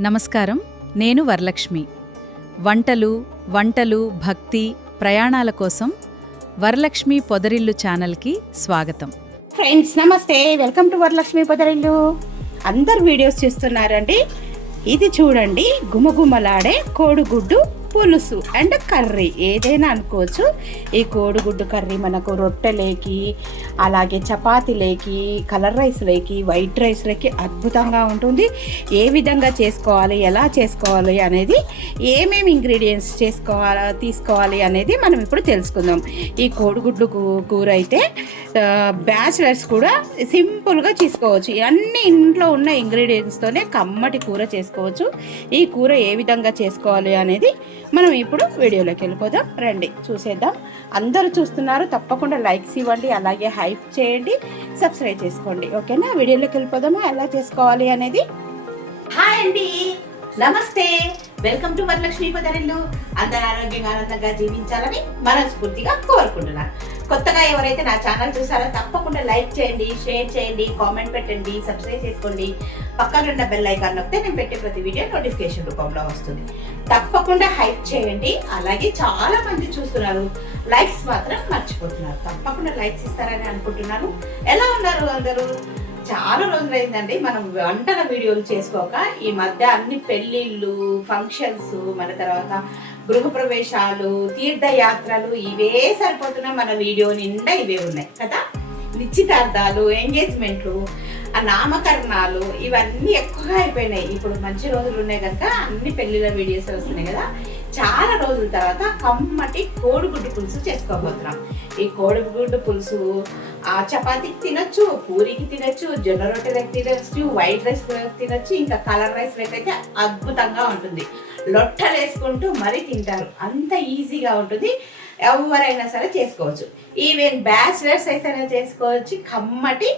నమస్కారం. నేను వరలక్ష్మి. వంటలు భక్తి ప్రయాణాల కోసం వరలక్ష్మి పొదరిల్లు ఛానల్కి స్వాగతం. ఫ్రెండ్స్ నమస్తే, వెల్కమ్ టు వరలక్ష్మి పొదరిల్లు. అందరు వీడియోస్ చూస్తున్నారండి. ఇది చూడండి, గుమగుమలాడే కోడిగుడ్డు పులుసు అండ్ కర్రీ ఏదైనా అనుకోవచ్చు. ఈ కోడిగుడ్డు కర్రీ మనకు రొట్టెలేకి, అలాగే చపాతీలేకి, కలర్ రైస్లేకి, వైట్ రైస్లేకి అద్భుతంగా ఉంటుంది. ఏ విధంగా చేసుకోవాలి, ఎలా చేసుకోవాలి అనేది, ఏమేమి ఇంగ్రీడియంట్స్ తీసుకోవాలి అనేది మనం ఇప్పుడు తెలుసుకుందాం. ఈ కోడిగుడ్డు కూర అయితే బ్యాచిలర్స్ కూడా సింపుల్గా చేసుకోవచ్చు. అన్ని ఇంట్లో ఉన్న ఇంగ్రీడియంట్స్తోనే కమ్మటి కూర చేసుకోవచ్చు. ఈ కూర ఏ విధంగా చేసుకోవాలి అనేది మనం ఇప్పుడు వీడియోలోకి వెళ్ళిపోదాం. రండి చూసేద్దాం. అందరూ చూస్తున్నారు, తప్పకుండా లైక్స్ ఇవ్వండి, అలాగే హైప్ చేయండి, సబ్స్క్రైబ్ చేసుకోండి. ఓకేనా? వీడియోలోకి వెళ్ళిపోదామా ఎలా చేసుకోవాలి అనేది. హాయ్ అండి, నమస్తే, వెల్కమ్ టు వరలక్ష్మి పొదరిల్లు. అందరూ ఆరోగ్యంగా ఆనందంగా జీవించాలని మనస్ఫూర్తిగా కోరుకుంటున్నాను. కొత్తగా ఎవరైతే నా ఛానల్ చూసారో తప్పకుండా లైక్ చేయండి, షేర్ చేయండి, కామెంట్ పెట్టండి, సబ్స్క్రైబ్ చేసుకోండి. పక్కన ఉన్న బెల్ ఐకాన్ నొక్కితే నేను పెట్టే ప్రతి వీడియో నోటిఫికేషన్ రూపంలో వస్తుంది. తప్పకుండా హైప్ చేయండి. అలాగే చాలా మంది చూస్తున్నారు, లైక్స్ మాత్రం మర్చిపోతున్నారు. తప్పకుండా లైక్స్ ఇస్తారని అనుకుంటున్నాను. ఎలా ఉన్నారు అందరూ? చాలా రోజులైందండి మనం వంటల వీడియోలు చేసుకోక. ఈ మధ్య అన్ని పెళ్ళిళ్ళు, ఫంక్షన్స్, మన తర్వాత గృహప్రవేశాలు, తీర్థయాత్రలు ఇవే సరిపోతున్నాయి. మన వీడియో నిండా ఇవే ఉన్నాయి కదా. నిశ్చితార్థాలు, ఎంగేజ్మెంట్లు, ఆ నామకరణాలు ఇవన్నీ ఎక్కువగా అయిపోయినాయి. ఇప్పుడు మంచి రోజులు ఉన్నాయి కనుక అన్ని పెళ్లిళ్ళ వీడియోస్ వస్తున్నాయి కదా. చాలా రోజుల తర్వాత కమ్మటి కోడిగుడ్డు పులుసు చేసుకోబోతున్నాం. ఈ కోడిగుడ్డు పులుసు చపాతీకి తినొచ్చు, పూరికి తినొచ్చు, జొన్న రొట్టెలకు తినొచ్చు, వైట్ రైస్ తినొచ్చు, ఇంకా కలర్ రైస్ అయితే అద్భుతంగా ఉంటుంది. లొట్టలు వేసుకుంటూ మరీ తింటారు. అంత ఈజీగా ఉంటుంది. ఎవరైనా సరే చేసుకోవచ్చు. ఈవెన్ బ్యాచిలర్స్ అయితేనే చేసుకోవచ్చు. కమ్మటి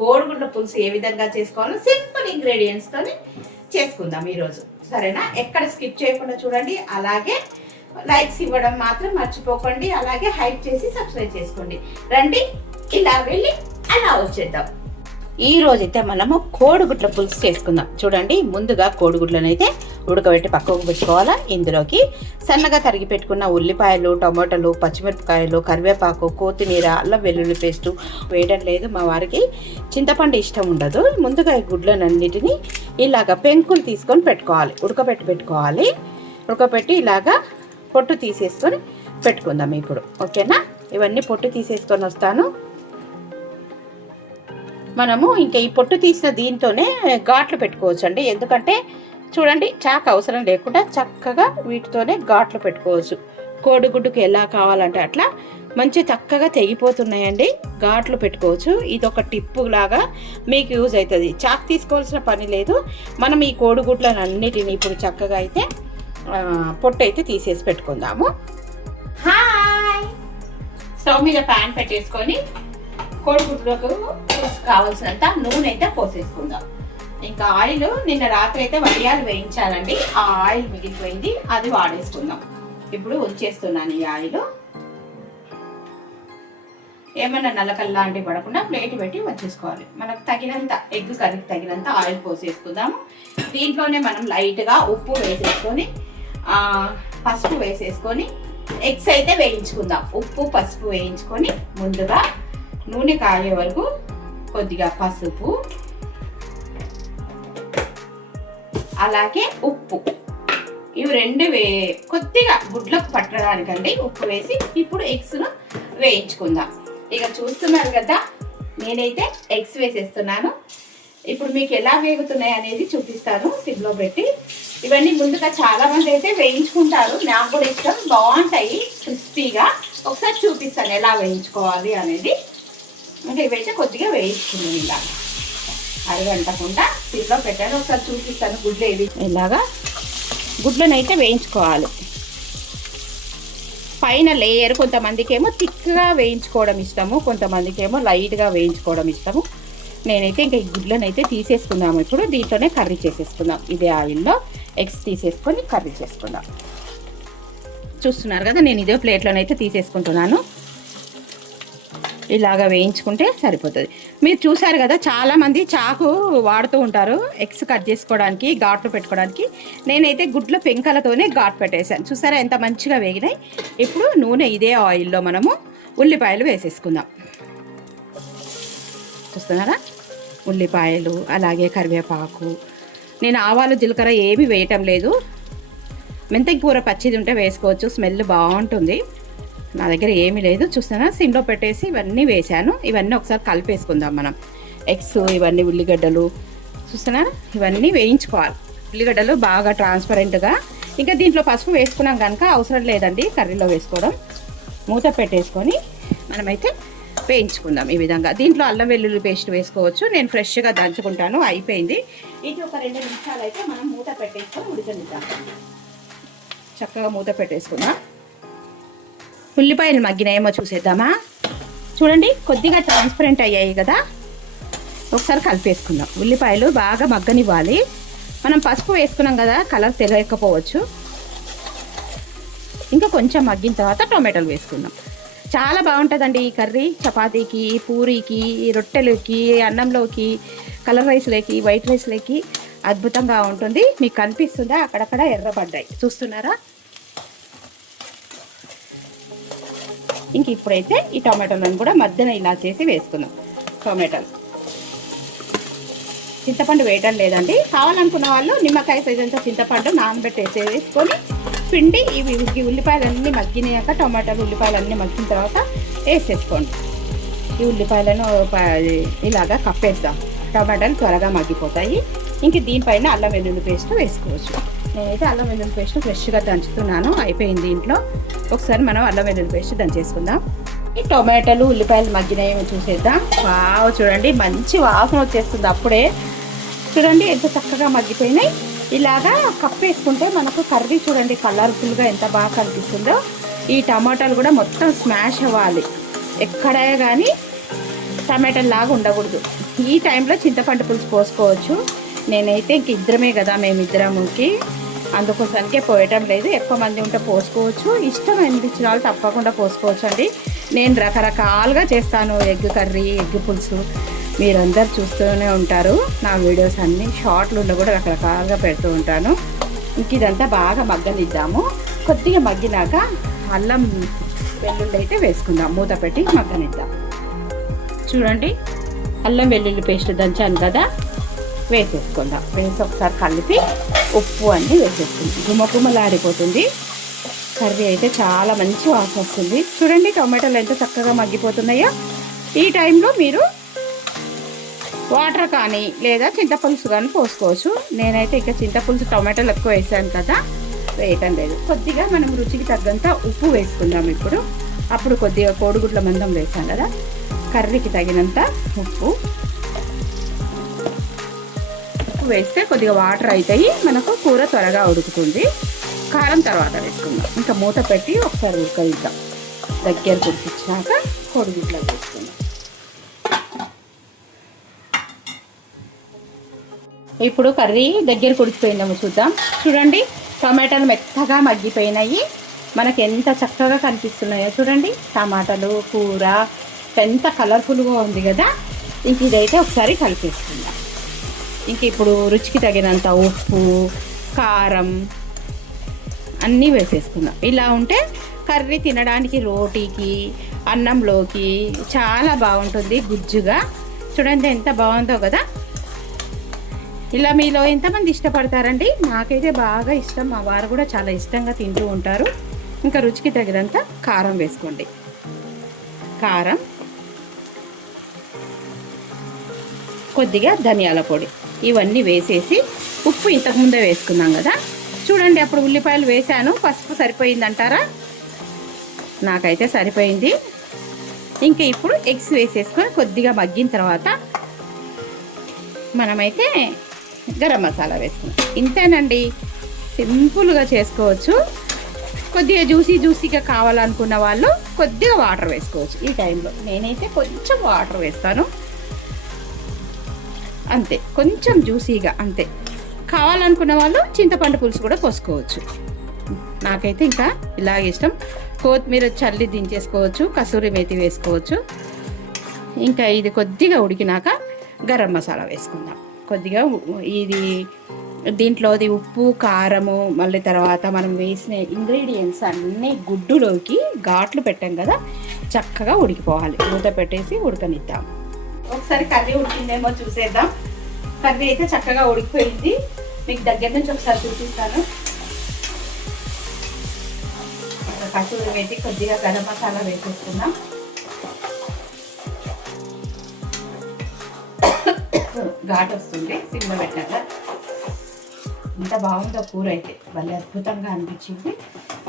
కోడిగుడ్ల పులుసు ఏ విధంగా చేసుకోవాలో సింపుల్ ఇంగ్రీడియంట్స్తోని చేసుకుందాం ఈరోజు. సరేనా? ఎక్కడ స్కిప్ చేయకుండా చూడండి. అలాగే లైక్స్ ఇవ్వడం మాత్రం మర్చిపోకండి. అలాగే హైప్ చేసి సబ్స్క్రైబ్ చేసుకోండి. రండి, ఇలా వెళ్ళి అలా వచ్చేద్దాం. ఈ రోజైతే మనము కోడిగుడ్ల పులుసు చేసుకుందాం. చూడండి, ముందుగా కోడిగుడ్లను అయితే ఉడకబెట్టి పక్కకు పెట్టుకోవాలా. ఇందులోకి సన్నగా తరిగి పెట్టుకున్న ఉల్లిపాయలు, టమాటాలు, పచ్చిమిరపకాయలు, కరివేపాకు, కొత్తిమీర, అల్లం వెల్లుల్లి పేస్టు వేయడం లేదు. మా వారికి చింతపండు ఇష్టం ఉండదు. ముందుగా ఈ గుడ్లనన్నిటినీ ఇలాగ పెంకులు తీసుకొని పెట్టుకోవాలి, పెట్టుకోవాలి. ఉడకబెట్టి ఇలాగా పొట్టు తీసేసుకొని పెట్టుకుందాం ఇప్పుడు. ఓకేనా? ఇవన్నీ పొట్టు తీసేసుకొని వస్తాను. మనము ఇంకా ఈ పొట్టు తీసిన దీంతోనే ఘాట్లు పెట్టుకోవచ్చు అండి. ఎందుకంటే చూడండి, చాక్ అవసరం లేకుండా చక్కగా వీటితోనే ఘాట్లు పెట్టుకోవచ్చు. కోడిగుడ్డుకు ఎలా కావాలంటే అట్లా మంచి చక్కగా తెగిపోతున్నాయండి. ఘాట్లు పెట్టుకోవచ్చు. ఇది ఒక టిప్పు లాగా మీకు యూజ్ అవుతుంది. చాక్ తీసుకోవాల్సిన పని లేదు. మనం ఈ కోడిగుడ్లను అన్నిటిని ఇప్పుడు చక్కగా అయితే పొట్టు అయితే తీసేసి పెట్టుకుందాము. హాయ్, స్టవ్ మీద ప్యాన్ పెట్టేసుకొని కోడిగుడ్లకు కావాల్సినంత నూనె అయితే పోసేసుకుందాం. ఇంకా ఆయిల్ నిన్న రాత్రి అయితే వడియాలు వేయించాలండి. ఆ ఆయిల్ మిగిలిపోయింది, అది వాడేసుకుందాం. ఇప్పుడు ఉంచేస్తున్నాను ఈ ఆయిల్. ఏమైనా నల్లకల్లాంటివి పడకుండా ప్లేట్ పెట్టి వచ్చేసుకోవాలి. మనకు తగినంత ఎగ్ కర్రీకి తగినంత ఆయిల్ పోసేసుకుందాము. దీంట్లోనే మనం లైట్గా ఉప్పు వేసేసుకొని, పసుపు వేసేసుకొని ఎగ్స్ అయితే వేయించుకుందాం. ఉప్పు పసుపు వేయించుకొని ముందుగా నూనె కాగే వరకు కొద్దిగా పసుపు, అలాగే ఉప్పు, ఇవి రెండు కొద్దిగా గుడ్లకు పట్టడానికండి ఉప్పు వేసి ఇప్పుడు ఎగ్స్ను వేయించుకుందాం. ఇక చూస్తున్నారు కదా, నేనైతే ఎగ్స్ వేసేస్తున్నాను. ఇప్పుడు మీకు ఎలా వేగుతున్నాయి అనేది చూపిస్తాను సిమ్లో పెట్టి. ఇవన్నీ ముందుగా చాలా మంది అయితే వేయించుకుంటారు. నాకు కూడా ఇష్టం, బాగుంటాయి క్రిస్పీగా. ఒకసారి చూపిస్తాను ఎలా వేయించుకోవాలి అనేది. ఇంకా ఇవైతే కొద్దిగా వేయించుకున్నాను, ఇలా అరగంటకుండా సిమ్లో పెట్టాను. ఒకసారి చూపిస్తాను గుడ్లు ఏది ఇలాగా గుడ్లను అయితే వేయించుకోవాలి. పైన లేయర్ కొంతమందికి ఏమో థిక్గా వేయించుకోవడం ఇష్టము, కొంతమందికి ఏమో లైట్గా వేయించుకోవడం ఇష్టము. నేనైతే ఇంకా ఈ గుడ్లను అయితే తీసేసుకుందాము. ఇప్పుడు దీంట్లోనే కర్రీ చేసేసుకుందాం. ఇదే ఆయిల్లో ఎగ్స్ తీసేసుకొని కర్రీ చేసుకుందాం. చూస్తున్నారు కదా, నేను ఇదే ప్లేట్లోనైతే తీసేసుకుంటున్నాను. ఇలాగా వేయించుకుంటే సరిపోతుంది. మీరు చూసారు కదా, చాలామంది చాకు వాడుతూ ఉంటారు ఎగ్స్ కట్ చేసుకోవడానికి, ఘాట్లు పెట్టుకోవడానికి. నేనైతే గుడ్ల పెంకలతోనే ఘాటు పెట్టేశాను. చూసారా ఎంత మంచిగా వేగినాయి. ఇప్పుడు నూనె ఇదే ఆయిల్లో మనము ఉల్లిపాయలు వేసేసుకుందాం. చూస్తున్నారా, ఉల్లిపాయలు అలాగే కరివేపాకు. నేను ఆవాలు జీలకర్ర ఏమీ వేయటం లేదు. మెంతి కూర పచ్చిది ఉంటే వేసుకోవచ్చు, స్మెల్ బాగుంటుంది. నా దగ్గర ఏమీ లేదు. చూస్తున్నా, సిమ్లో పెట్టేసి ఇవన్నీ వేసాను. ఇవన్నీ ఒకసారి కలిపేసుకుందాం మనం. ఎగ్స్, ఇవన్నీ ఉల్లిగడ్డలు చూస్తున్నా, ఇవన్నీ వేయించుకోవాలి. ఉల్లిగడ్డలు బాగా ట్రాన్స్పరెంట్గా. ఇంకా దీంట్లో పసుపు వేసుకున్నాం కనుక అవసరం లేదండి కర్రీలో వేసుకోవడం. మూత పెట్టేసుకొని మనమైతే వేయించుకుందాం ఈ విధంగా. దీంట్లో అల్లం వెల్లుల్లి పేస్ట్ వేసుకోవచ్చు. నేను ఫ్రెష్గా దంచుకుంటాను. అయిపోయింది. ఇది ఒక 2 నిమిషాలు అయితే మనం మూత పెట్టేసుకొని ఉడకనిద్దాం. చక్కగా మూత పెట్టేసుకుందాం. ఉల్లిపాయలు మగ్గినాయేమో చూసేద్దామా. చూడండి, కొద్దిగా ట్రాన్స్పరెంట్ అయ్యాయి కదా. ఒకసారి కలిపేసుకుందాం. ఉల్లిపాయలు బాగా మగ్గనివ్వాలి. మనం పసుపు వేసుకున్నాం కదా, కలర్ తెలియకపోవచ్చు. ఇంకా కొంచెం మగ్గిన తర్వాత టొమాటోలు వేసుకుందాం. చాలా బాగుంటుందండి ఈ కర్రీ. చపాతీకి, పూరీకి, రొట్టెలకి, అన్నంలోకి, కలర్ రైస్లోకి, వైట్ రైస్లోకి అద్భుతంగా ఉంటుంది. మీకు కనిపిస్తుందా, అక్కడక్కడ ఎర్రబడ్డాయి చూస్తున్నారా. ఇంక ఇప్పుడైతే ఈ టొమాటోలను కూడా మధ్యన ఇలా చేసి వేసుకుందాం. టొమాటోలు, చింతపండు వేయటం లేదండి. కావాలనుకున్న వాళ్ళు నిమ్మకాయ సైజంతా చింతపండు నానబెట్టేసి వేసుకొని పిండి ఈ ఉల్లిపాయలన్నీ మగ్గినాక, టొమాటోలు ఉల్లిపాయలన్నీ మగ్గిన తర్వాత వేసేసుకోండి. ఈ ఉల్లిపాయలను ఇలాగా కప్పేస్తాం. టొమాటోలు త్వరగా మగ్గిపోతాయి. ఇంక దీనిపైన అల్లం వెల్లుల్లి పేస్ట్ వేసుకోవచ్చు. నేనైతే అల్లం వెల్లుల్లి పేస్ట్ ఫ్రెష్గా దంచుతున్నాను. అయిపోయింది దీంట్లో. ఒకసారి మనం అల్లం వెల్లుల్లి పేస్ట్ దంచేసుకుందాం. ఈ టొమాటోలు ఉల్లిపాయలు మగ్గినాయేమో చూసేద్దాం. వావ్, చూడండి మంచి వాసన వచ్చేస్తుంది అప్పుడే. చూడండి ఎంత చక్కగా మగ్గిపోయినాయి. ఇలాగా కప్పేసుకుంటే మనకు కర్రీ చూడండి కలర్ఫుల్గా ఎంత బాగా కనిపిస్తుందో. ఈ టమాటాలు కూడా మొత్తం స్మాష్ అవ్వాలి. ఎక్కడే కానీ టమాటాలు లాగా ఉండకూడదు. ఈ టైంలో చింతపండు పులుసు పోసుకోవచ్చు. నేనైతే ఇంక ఇద్దరమే కదా, మేమిద్దరముకి, అందుకోసానికే పోయటం లేదు. ఎక్కువ మంది ఉంటే పోసుకోవచ్చు. ఇష్టం అనిపించిన వాళ్ళు తప్పకుండా పోసుకోవచ్చు అండి. నేను రకరకాలుగా చేస్తాను ఎగ్ కర్రీ, ఎగ్ పులుసు. మీరందరు చూస్తూనే ఉంటారు నా వీడియోస్ అన్నీ. షార్ట్లలో కూడా రకరకాలుగా పెడుతూ ఉంటాను. ఇంక ఇదంతా బాగా మగ్గనిద్దాము. కొద్దిగా మగ్గినాక అల్లం వెల్లుల్లి అయితే వేసుకుందాం. మూత పెట్టి మగ్గనిద్దాం. చూడండి, అల్లం వెల్లుల్లి పేస్ట్ దంచాను కదా, వేసేసుకుందాం. వేసి ఒకసారి కలిపి ఉప్పు అన్నీ వేసేసుకుందాం. గుమగుమలాడిపోతుంది కర్రీ అయితే. చాలా మంచి వాసన వస్తుంది. చూడండి టొమాటోలు ఎంత చక్కగా మగ్గిపోతున్నాయో. ఈ టైంలో మీరు వాటర్ కానీ లేదా చింతపులుసు కానీ పోసుకోవచ్చు. నేనైతే ఇక చింతపులుసు టొమాటోలు ఎక్కువ వేసాను కదా, వేయటం లేదు. కొద్దిగా మనం రుచికి తగ్గంత ఉప్పు వేసుకుందాం ఇప్పుడు. అప్పుడు కొద్దిగా కోడిగుడ్ల మందం వేసాం కదా, కర్రీకి తగినంత ఉప్పు వేస్తే కొద్దిగా వాటర్ అవుతాయి, మనకు కూర త్వరగా ఉడుకుతుంది. కారం తర్వాత వేసుకుందాం. ఇంకా మూత పెట్టి ఒకసారి ఉడకనిద్దాం. దగ్గర ఉడికించాక కోడిగుడ్లు వేసుకుందాం. ఇప్పుడు కర్రీ దగ్గర ఉడికిపోయిందేమో చూద్దాం. చూడండి టమాటాలు మెత్తగా మగ్గిపోయినాయి. మనకి ఎంత చక్కగా కనిపిస్తున్నాయో చూడండి. టమాటాలు కూర ఎంత కలర్ఫుల్గా ఉంది కదా. ఇంక ఇదైతే ఒకసారి కలిపేసుకుందాం. ఇంక ఇప్పుడు రుచికి తగినంత ఉప్పు, కారం అన్నీ వేసేసుకుందాం. ఇలా ఉంటే కర్రీ తినడానికి రోటీకి, అన్నంలోకి చాలా బాగుంటుంది గుజ్జుగా. చూడండి ఎంత బాగుందో కదా. ఇలా మీలో ఎంతమంది ఇష్టపడతారండి? నాకైతే బాగా ఇష్టం. మా వారు కూడా చాలా ఇష్టంగా తింటూ ఉంటారు. ఇంకా రుచికి తగినంత కారం వేసుకోండి. కారం, కొద్దిగా ధనియాల పొడి, ఇవన్నీ వేసేసి ఉప్పు ఇంతకుముందే వేసుకున్నాం కదా. చూడండి అప్పుడు ఉల్లిపాయలు వేసాను. పసుపు సరిపోయిందంటారా? నాకైతే సరిపోయింది. ఇంకా ఇప్పుడు ఎగ్స్ వేసేసుకొని కొద్దిగా మగ్గిన తర్వాత మనమైతే గరం మసాలా వేసుకున్నాం. ఇంతేనండి, సింపుల్గా చేసుకోవచ్చు. కొద్దిగా జ్యూసీగా కావాలనుకున్న వాళ్ళు కొద్దిగా వాటర్ వేసుకోవచ్చు. ఈ టైంలో నేనైతే కొంచెం వాటర్ వేస్తాను అంతే, కొంచెం జ్యూసీగా అంతే. కావాలనుకున్న వాళ్ళు చింతపండు పులుసు కూడా పోసుకోవచ్చు. నాకైతే ఇంకా ఇలాగ ఇష్టం. కొత్తిమీర చల్లి దించేసుకోవచ్చు, కసూరి మేతి వేసుకోవచ్చు. ఇంకా ఇది కొద్దిగా ఉడికినాక గరం మసాలా వేసుకుందాం. కొద్దిగా ఇది దీంట్లోది ఉప్పు, కారము, మళ్ళీ తర్వాత మనం వేసిన ఇంగ్రీడియంట్స్ అన్నీ గుడ్డులోకి ఘాట్లు పెట్టాం కదా, చక్కగా ఉడికిపోవాలి. మూత పెట్టేసి ఉడకనిద్దాం. ఒకసారి కర్రీ ఉడికిందేమో చూసేద్దాం. కర్రీ అయితే చక్కగా ఉడికిపోయింది. మీకు దగ్గర నుంచి ఒకసారి చూపిస్తాను. కసూరి వేసి కొద్దిగా గరం మసాలా వేసేసుకుందాం. ఘాట్ వస్తుంది, సిమ్లో పెట్టాక. ఇంత బాగుందో కూర అయితే, భలే అద్భుతంగా అనిపించింది.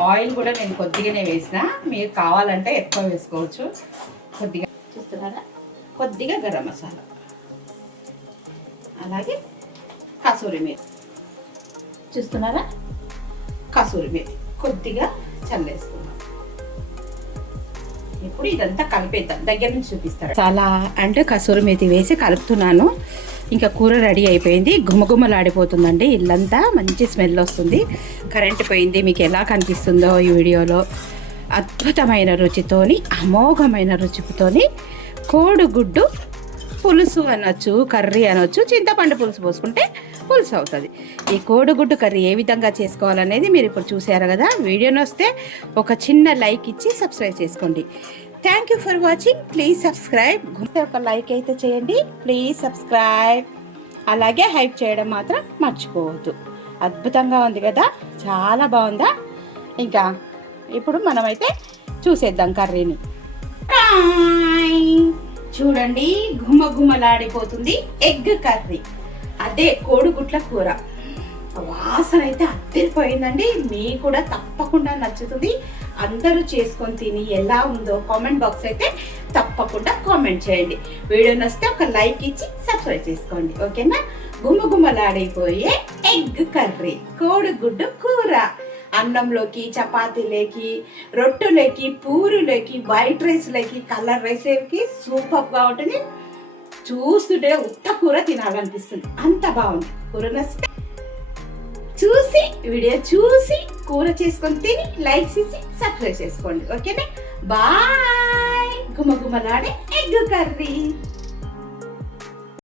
ఆయిల్ కూడా నేను కొద్దిగానే వేసిన, మీరు కావాలంటే ఎక్కువ వేసుకోవచ్చు. కొద్దిగా చూస్తున్నారా, కొద్దిగా గరం మసాలా, అలాగే కసూరి మేతి చూస్తున్నారా, కసూరి మేతి కొద్దిగా చల్లేసుకున్నాం. ఇప్పుడు ఇదంతా కలిపేద్దాం. దగ్గర నుంచి చూపిస్తాను. చాలా అంటే కసూరి మేతి వేసి కలుపుతున్నాను. ఇంకా కూర రెడీ అయిపోయింది. గుమగుమలాడిపోతుందండి ఇల్లంతా, మంచి స్మెల్ వస్తుంది. కరెంట్ పోయింది, మీకు ఎలా కనిపిస్తుందో ఈ వీడియోలో. అద్భుతమైన రుచితోని, అమోఘమైన రుచితోని కోడిగుడ్డు పులుసు అనొచ్చు, కర్రీ అనొచ్చు. చింతపండు పులుసు పోసుకుంటే పులుసు అవుతుంది. ఈ కోడిగుడ్డు కర్రీ ఏ విధంగా చేసుకోవాలనేది మీరు ఇప్పుడు చూసారు కదా. వీడియోని వస్తే ఒక చిన్న లైక్ ఇచ్చి సబ్స్క్రైబ్ చేసుకోండి. Thank you for watching. Please subscribe. ఒక లైక్ అయితే చేయండి, ప్లీజ్ సబ్స్క్రైబ్. అలాగే హైప్ చేయడం మాత్రం మర్చిపోవద్దు. అద్భుతంగా ఉంది కదా, చాలా బాగుందా. ఇంకా ఇప్పుడు మనమైతే చూసేద్దాం కర్రీని. చూడండి, గుమగుమలాడిపోతుంది ఎగ్ కర్రీ, అదే కోడిగుడ్ల కూర. వాసన అయితే అద్దరిపోయిందండి. మీకు కూడా తప్పకుండా నచ్చుతుంది. అందరూ చేసుకొని తిని ఎలా ఉందో కామెంట్ బాక్స్ అయితే తప్పకుండా కామెంట్ చేయండి. వీడియో నచ్చితే ఒక లైక్ ఇచ్చి సబ్స్క్రైబ్ చేసుకోండి. ఓకేనా. గుమగుమలాడిపోయే ఎగ్ కర్రీ, కోడిగుడ్డు కూర అన్నంలోకి, చపాతీలోకి, రొట్టెలోకి, పూరీలోకి, వైట్ రైస్లోకి, కలర్ రైస్లోకి సూపర్గా ఉంటుంది. చూస్తుంటే ఉత్త కూర తినాలనిపిస్తుంది, అంత బాగుంది. కూర నచ్చితే చూసి, వీడియో చూసి కూర చేసుకొని తిని లైక్స్ ఇచ్చి సబ్స్క్రైబ్ చేసుకోండి. ఓకేనా. బాయ్. గుమగుమలాడే ఎగ్ కర్రీ.